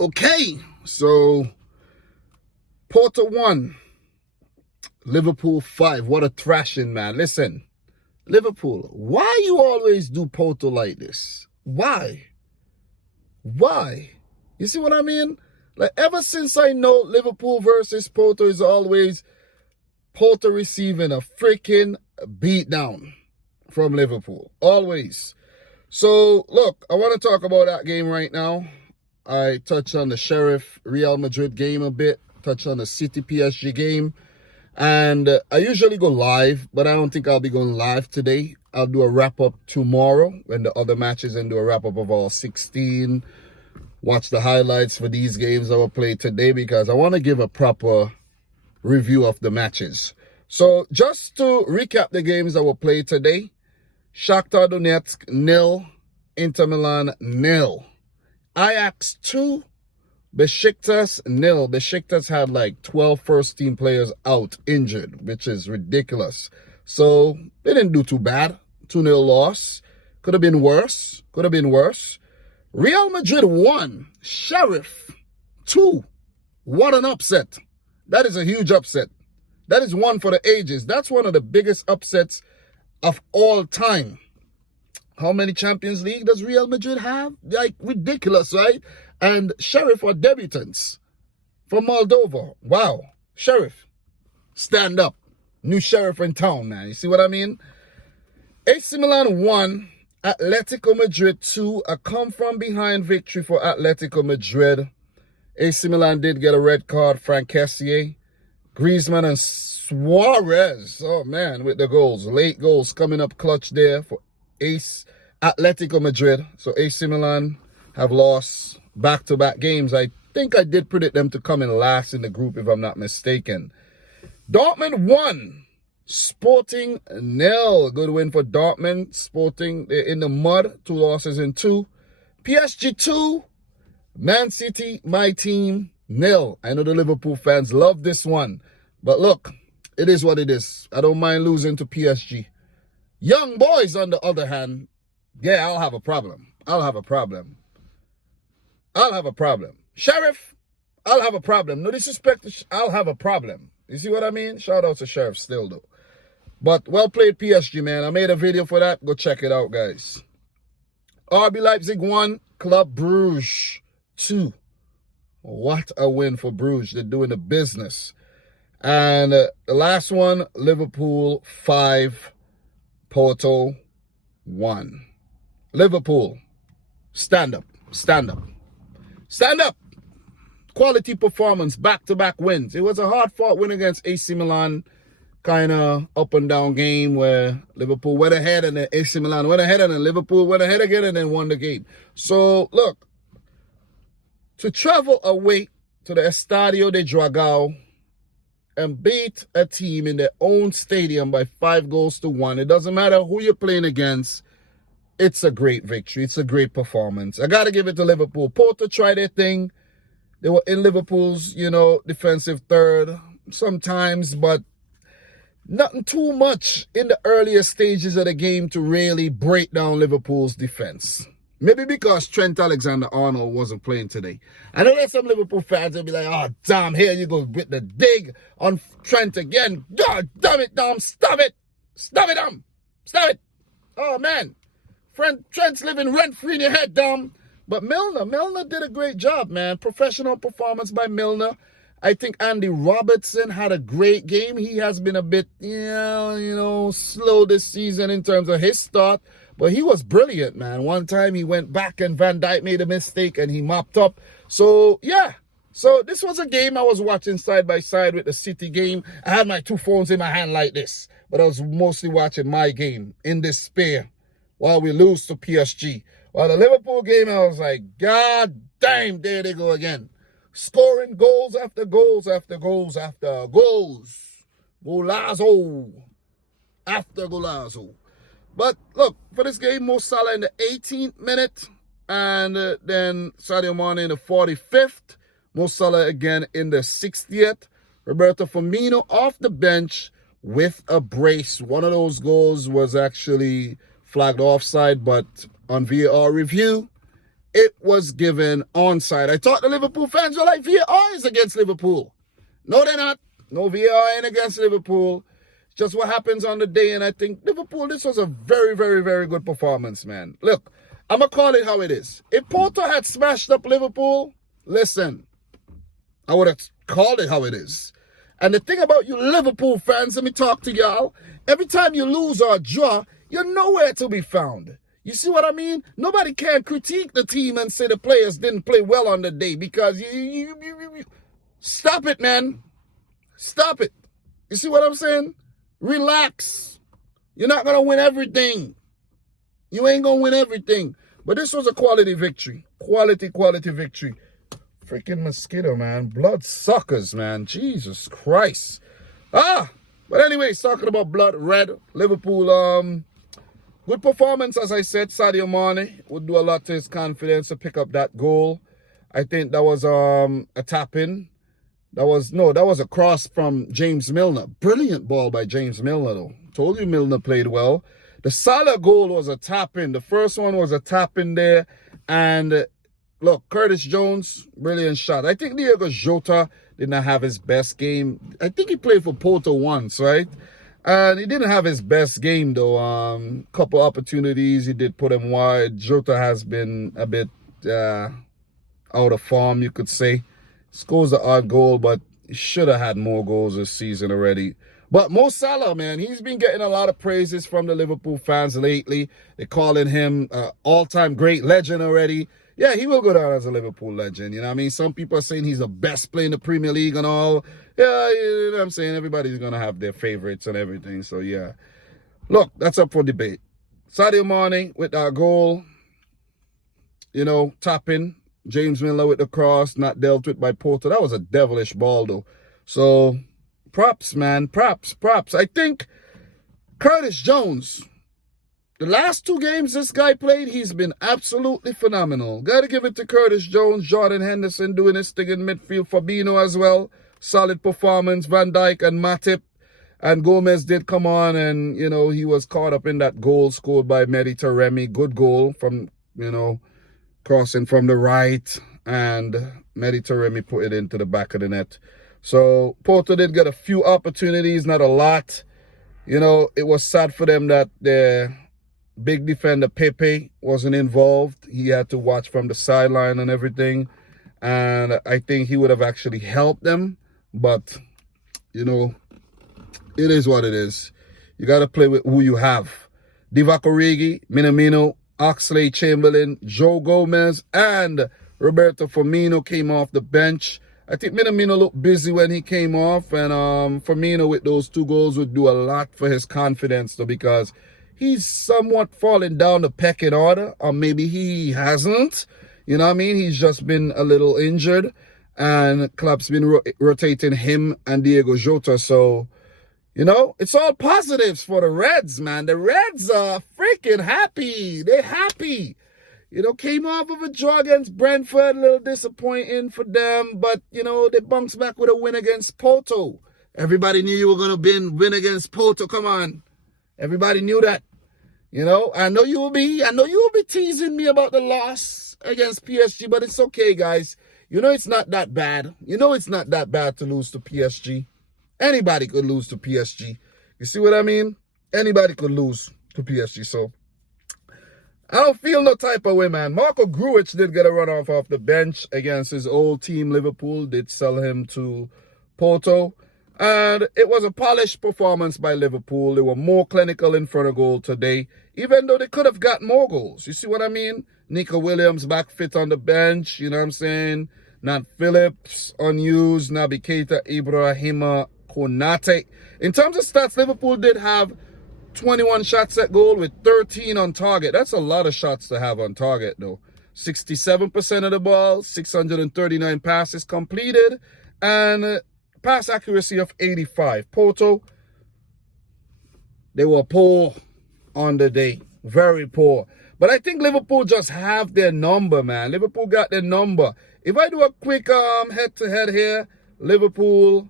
Okay, so Porto 1, Liverpool 5. What a thrashing, man. Listen, Liverpool, why you always do Porto like this? Why? Why? You see what I mean? Like, ever since I know Liverpool versus Porto is always Porto receiving a freaking beatdown from Liverpool. Always. So, look, I want to talk about that game right now. I touched on the Sheriff Real Madrid game a bit, touched on the City PSG game. And I usually go live, but I don't think I'll be going live today. I'll do a wrap-up tomorrow when the other matches and do a wrap-up of all 16. Watch the highlights for these games that were played today because I want to give a proper review of the matches. So just to recap the games that were played today, Shakhtar Donetsk 0, Inter Milan 0. Ajax 2, Besiktas 0. Besiktas had like 12 first-team players out, injured, which is ridiculous. So they didn't do too bad. 2-0 loss. Could have been worse. Could have been worse. Real Madrid 1, Sheriff 2. What an upset. That is a huge upset. That is one for the ages. That's one of the biggest upsets of all time. How many Champions League does Real Madrid have? Like, ridiculous, right? And Sheriff are debutants from Moldova. Wow. Sheriff, stand up. New Sheriff in town, man. You see what I mean? AC Milan 1, Atletico Madrid 2. A come-from-behind victory for Atletico Madrid. AC Milan did get a red card. Frank Kessié, Griezmann and Suarez. Oh, man, with the goals. Late goals coming up clutch there for Atletico Madrid. So AC Milan have lost back-to-back games. I think I did predict them to come in last in the group, if I'm not mistaken. Dortmund 1, Sporting 0. Good win for Dortmund. Sporting, they're in the mud. 2 losses in 2. PSG 2, Man City, my team, 0. I know the Liverpool fans love this one. But look, it is what it is. I don't mind losing to PSG. Young boys, on the other hand, yeah, I'll have a problem. I'll have a problem. Sheriff, I'll have a problem. No disrespect, I'll have a problem. You see what I mean? Shout out to Sheriff still, though. But well played, PSG, man. I made a video for that. Go check it out, guys. RB Leipzig 1, Club Bruges 2. What a win for Bruges. They're doing the business. And the last one, Liverpool 5, Porto 1. Liverpool, stand up, stand up, stand up. Quality performance, back-to-back wins. It was a hard-fought win against AC Milan, kind of up-and-down game where Liverpool went ahead and then AC Milan went ahead and then Liverpool went ahead again and then won the game. So, look, to travel away to the Estadio de Dragao and beat a team in their own stadium by 5-1, it doesn't matter who you're playing against. It's a great victory. It's a great performance. I got to give it to Liverpool. Porto tried their thing. They were in Liverpool's, defensive third sometimes, but nothing too much in the earlier stages of the game to really break down Liverpool's defense. Maybe because Trent Alexander-Arnold wasn't playing today. I know there's some Liverpool fans that be like, oh, damn, here you go with the dig on Trent again. God damn it, Dom. Stop it. Stop it, Dom. Stop it. Oh, man. Trent's living rent-free in your head, Dom. But Milner did a great job, man. Professional performance by Milner. I think Andy Robertson had a great game. He has been a bit, slow this season in terms of his start. But he was brilliant, man. One time he went back and Van Dijk made a mistake and he mopped up. So, yeah. So this was a game I was watching side by side with the City game. I had my 2 phones in my hand like this. But I was mostly watching my game in despair while we lose to PSG. While the Liverpool game, I was like, God damn, there they go again. Scoring goals after goals after goals after goals. Golazo after golazo. But look, for this game, Mo Salah in the 18th minute. And then Sadio Mane in the 45th. Mo Salah again in the 60th. Roberto Firmino off the bench with a brace. One of those goals was actually flagged offside, but on VAR review, it was given onside. I thought the Liverpool fans were like, VAR is against Liverpool. No, they're not. No VAR ain't against Liverpool. It's just what happens on the day. And I think Liverpool, this was a very, very, very good performance, man. Look, I'm going to call it how it is. If Porto had smashed up Liverpool, listen, I would have called it how it is. And the thing about you Liverpool fans, let me talk to y'all. Every time you lose or draw, you're nowhere to be found. You see what I mean? Nobody can critique the team and say the players didn't play well on the day because you stop it, man. Stop it. You see what I'm saying? Relax. You're not going to win everything. You ain't going to win everything. But this was a quality victory. Quality victory. Freaking mosquito, man. Blood suckers, man. Jesus Christ. But anyways, talking about blood red. Liverpool, good performance, as I said. Sadio Mane would do a lot to his confidence to pick up that goal. I think that was a tap-in. That was a cross from James Milner. Brilliant ball by James Milner, though. Told you Milner played well. The Salah goal was a tap-in. The first one was a tap-in there. And look, Curtis Jones, brilliant shot. I think Diego Jota did not have his best game. I think he played for Porto once, right? And he didn't have his best game, though. Couple opportunities, he did put him wide. Jota has been a bit out of form, you could say. Scores an odd goal, but he should have had more goals this season already. But Mo Salah, man, he's been getting a lot of praises from the Liverpool fans lately. They're calling him all-time great legend already. Yeah, he will go down as a Liverpool legend, you know what I mean? Some people are saying he's the best player in the Premier League and all. Yeah, you know what I'm saying? Everybody's going to have their favorites and everything, so yeah. Look, that's up for debate. Sadio Mane with that goal, you know, tapping. James Milner with the cross, not dealt with by Porto. That was a devilish ball, though. So, props, man. Props. I think Curtis Jones, the last 2 games this guy played, he's been absolutely phenomenal. Got to give it to Curtis Jones. Jordan Henderson doing his thing in midfield. Fabinho as well. Solid performance. Van Dijk and Matip. And Gomez did come on and, you know, he was caught up in that goal scored by Mehdi Taremi. Good goal from, you know, crossing from the right, and Mehdi Taremi put it into the back of the net. So Porto did get a few opportunities, not a lot. You know, it was sad for them that their big defender Pepe wasn't involved. He had to watch from the sideline and everything. And I think he would have actually helped them. But, you know, it is what it is. You got to play with who you have. Divock Origi, Minamino, Oxlade-Chamberlain, Joe Gomez, and Roberto Firmino came off the bench. I think Minamino looked busy when he came off, and Firmino with those 2 goals would do a lot for his confidence, though, because he's somewhat fallen down the pecking order, or maybe he hasn't. You know what I mean? He's just been a little injured, and Klopp's been rotating him and Diego Jota, so... You know, it's all positives for the Reds, man. The Reds are freaking happy. They're happy. You know, came off of a draw against Brentford, a little disappointing for them. But, you know, they bounced back with a win against Porto. Everybody knew you were going to win against Porto. Come on. Everybody knew that. You know, I know you will be teasing me about the loss against PSG, but it's okay, guys. You know, it's not that bad. You know, it's not that bad to lose to PSG. Anybody could lose to PSG. You see what I mean? Anybody could lose to PSG. So, I don't feel no type of way, man. Marco Grujic did get a run off the bench against his old team, Liverpool. Did sell him to Porto. And it was a polished performance by Liverpool. They were more clinical in front of goal today, even though they could have got more goals. You see what I mean? Nico Williams back fit on the bench. You know what I'm saying? Nat Phillips unused. Naby Keita, Ibrahima Konate. In terms of stats, Liverpool did have 21 shots at goal with 13 on target. That's a lot of shots to have on target, though. 67% of the ball, 639 passes completed, and pass accuracy of 85. Porto, they were poor on the day. Very poor. But I think Liverpool just have their number, man. Liverpool got their number. If I do a quick head-to-head here, Liverpool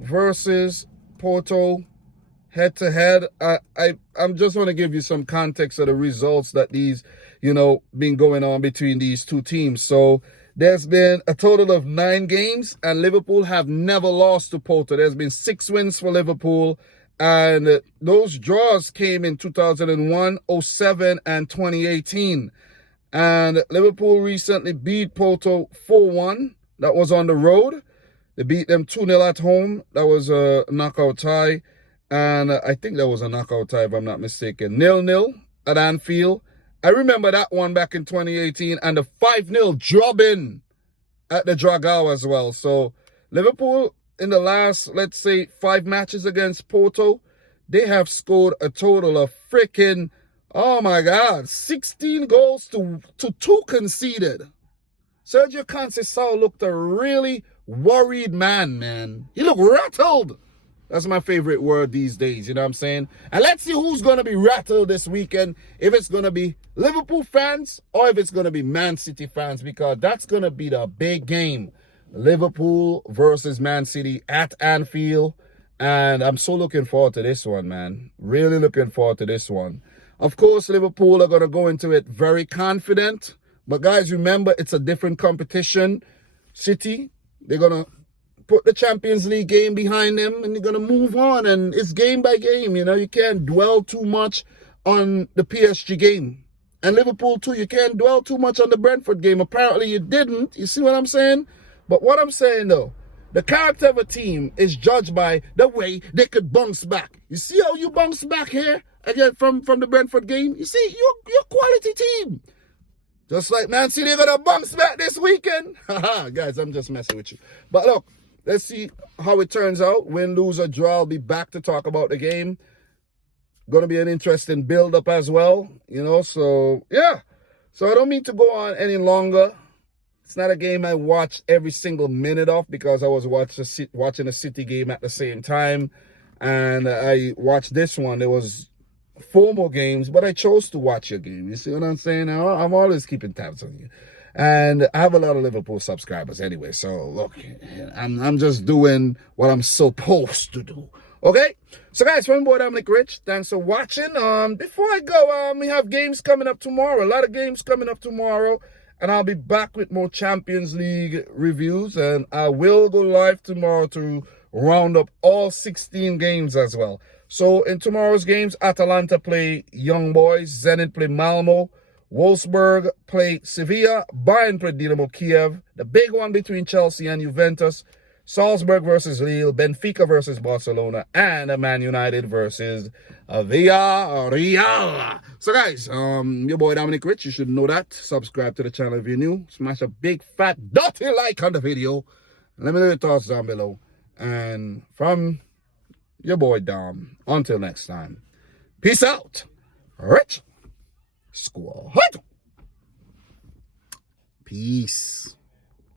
versus Porto head-to-head. I'm just want to give you some context of the results that these been going on between these two teams. So there's been a total of 9 games, and Liverpool have never lost to Porto. There's been 6 wins for Liverpool, and those draws came in 2001, 07, and 2018. And Liverpool recently beat Porto 4-1. That was on the road. They beat them 2-0 at home. That was a knockout tie. And I think that was a knockout tie, if I'm not mistaken. 0-0 at Anfield. I remember that one back in 2018. And the 5-0 drubbing at the Dragao as well. So Liverpool, in the last, let's say, 5 matches against Porto, they have scored a total of freaking, oh my God, 16 goals to 2 conceded. Sergio Conceição looked a really worried man. He looked rattled. That's my favorite word these days, you know what I'm saying? And let's see who's going to be rattled this weekend, if it's going to be Liverpool fans or if it's going to be Man City fans, because that's going to be the big game. Liverpool versus Man City at Anfield. And I'm so looking forward to this one, man. Really looking forward to this one. Of course, Liverpool are going to go into it very confident. But guys, remember, it's a different competition. City, they're going to put the Champions League game behind them and they're going to move on. And it's game by game, You can't dwell too much on the PSG game. And Liverpool too, you can't dwell too much on the Brentford game. Apparently you didn't. You see what I'm saying? But what I'm saying though, the character of a team is judged by the way they could bounce back. You see how you bounce back here again from the Brentford game? You see, you're a quality team. Just like Man City, they're going to bounce back this weekend. Haha, guys, I'm just messing with you. But look, let's see how it turns out. Win, lose, or draw, I'll be back to talk about the game. Going to be an interesting build-up as well, So, yeah. So I don't mean to go on any longer. It's not a game I watched every single minute of because I was watching a City game at the same time. And I watched this one. There was 4 more games, but I chose to watch your game. You see what I'm saying? I'm always keeping tabs on you. And I have a lot of Liverpool subscribers anyway. So, look, I'm just doing what I'm supposed to do. Okay? So, guys, from boy Dominic Rich, thanks for watching. Before I go, we have games coming up tomorrow. A lot of games coming up tomorrow. And I'll be back with more Champions League reviews. And I will go live tomorrow to round up all 16 games as well. So in tomorrow's games, Atalanta play Young Boys, Zenit play Malmo, Wolfsburg play Sevilla, Bayern play Dynamo Kiev, the big one between Chelsea and Juventus, Salzburg versus Lille, Benfica versus Barcelona, and Man United versus Villarreal. So guys, your boy Dominic Rich, you should know that. Subscribe to the channel if you're new. Smash a big fat dirty like on the video. Let me know your thoughts down below. And from your boy Dom, until next time, peace out. Rich Squad. Peace.